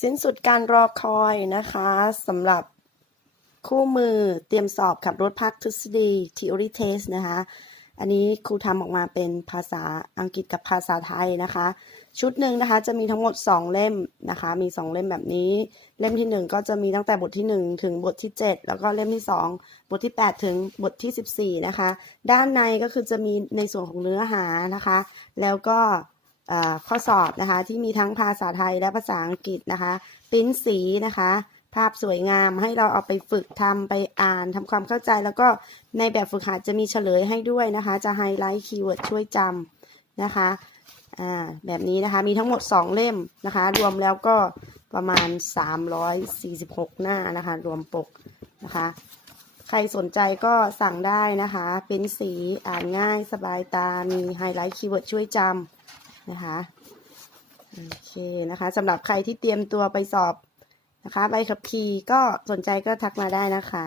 สิ้นสุดการรอคอยนะคะสำหรับคู่มือเตรียมสอบขับรถภาคทฤษฎี theory test นะคะ อันนี้ครูทำออกมาเป็นภาษาอังกฤษกับภาษาไทยนะคะ ชุดหนึ่งนะคะจะมีทั้งหมด 2 เล่มนะคะ มี 2 เล่มแบบนี้ เล่มที่ 1 ก็จะมีตั้งแต่บทที่ 1 ถึงบทที่ 7 แล้วก็เล่มที่ 2 บทที่ 8 ถึงบทที่ 14 นะคะ ด้านในก็คือจะมีในส่วนของเนื้อหานะคะ แล้วก็ ข้อสอบนะคะ ที่มีทั้งภาษาไทยและภาษาอังกฤษนะคะปิ้นสีนะคะ ภาพสวยงามให้เราเอาไปฝึกทำไปอ่านทำความเข้าใจแล้วก็ในแบบฝึกหัดจะมีเฉลยให้ด้วยนะคะ จะไฮไลท์คีย์เวิร์ดช่วยจำนะคะแบบนี้นะคะมีทั้งหมด 2 เล่มนะคะ รวมแล้วก็ประมาณ 346 หน้านะคะ รวมปกนะคะ ใครสนใจก็สั่งได้นะคะ เป็นสีอ่านง่ายสบายตา มีไฮไลท์คีย์เวิร์ดช่วยจำ นะคะโอเคนะคะสำหรับใครที่เตรียมตัวไปสอบนะคะใบขับขี่ก็สนใจก็ทักมาได้นะคะ